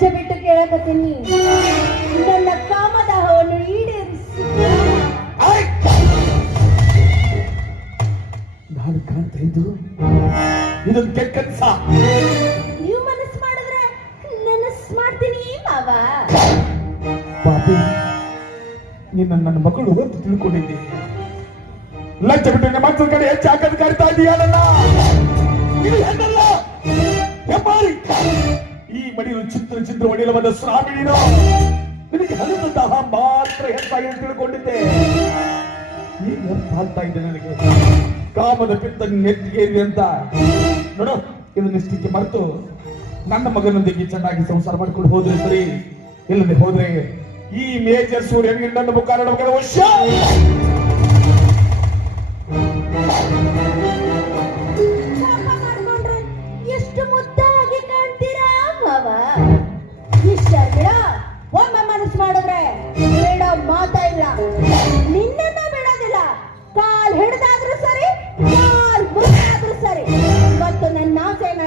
ಲಜ್ಜೆ ಬಿಟ್ಟು ಕೇಳಕತ್ತೀನಿ, ನನ್ನ ಕಾಮದಾಹವನ್ನು ಈಡೇರಿಸಿ. ನಾನು ಕಾಣ್ತಾ ಇದ್ದು ಇದೊಂದು ಕೆಟ್ಟ ಕೆಲಸ. ನೀವು ಮನಸ್ಸು ಮಾಡಿದ್ರೆ ನನಸ್ ಮಾಡ್ತೀನಿ ಮಾವ. ಬಾಬು, ನೀನು ನನ್ನ ಮಗಳು ಅಂತ ತಿಳ್ಕೊಂಡಿದ್ದೀನಿ. ಲಜ್ಜೆ ಬಿಟ್ಟು ನಿಮ್ಮ ಮಕ್ಕಳ ಕಡೆ ಹೆಚ್ಚು ಹಾಕದ್ ಕರಿತಾ ಇದೀಯ ನನ್ನ. ಇದು ಹೆಣ್ಣಲ್ಲ, ಹೆಬ್ಬಾರಿ. ಈ ಮಡಿಲು ಚಿತ್ರ ಹೊಡೆಯಲು ಬಂದ ಸ್ವಾಮಿನಿನೋ. ನಿನಗೆ ಹರಿದಂತಹ ಮಾತ್ರ ಹೆಚ್ಚಾಗಿ ತಿಳ್ಕೊಂಡಿದ್ದೆ. ಈಗ ಅರ್ಥ ಇದೆ ನನಗೆ, ಕಾಮದ ಪಿತ್ತ ನೆತ್ತಿಗೆ ಅಂತ. ನೋಡು, ಇದನ್ನಿಷ್ಟಕ್ಕೆ ಮರೆತು ನನ್ನ ಮಗನೊಂದಿಗೆ ಚೆನ್ನಾಗಿ ಸಂಸಾರ ಮಾಡ್ಕೊಂಡು ಹೋದ್ರೆ ಸರಿ, ಇಲ್ಲದೆ ಹೋದ್ರೆ ಈ ಮೇಜರ್ ಸೂರ್ಯನಿಗೆ ನನ್ನ ಮುಖ ನೋಡಬೇಕಾದ ವರ್ಷ. ಎಷ್ಟು ಮುದ್ದಾಗಿ ಕಾಣ್ತೀರಾ ಮಾವ. ಇಷ್ಟ ಬಿಡ, ಒಮ್ಮೆ ಮನಸ್ಸು ಮಾಡಿದ್ರೆ ಬೇಡ ಮಾತಾ ಇಲ್ಲ.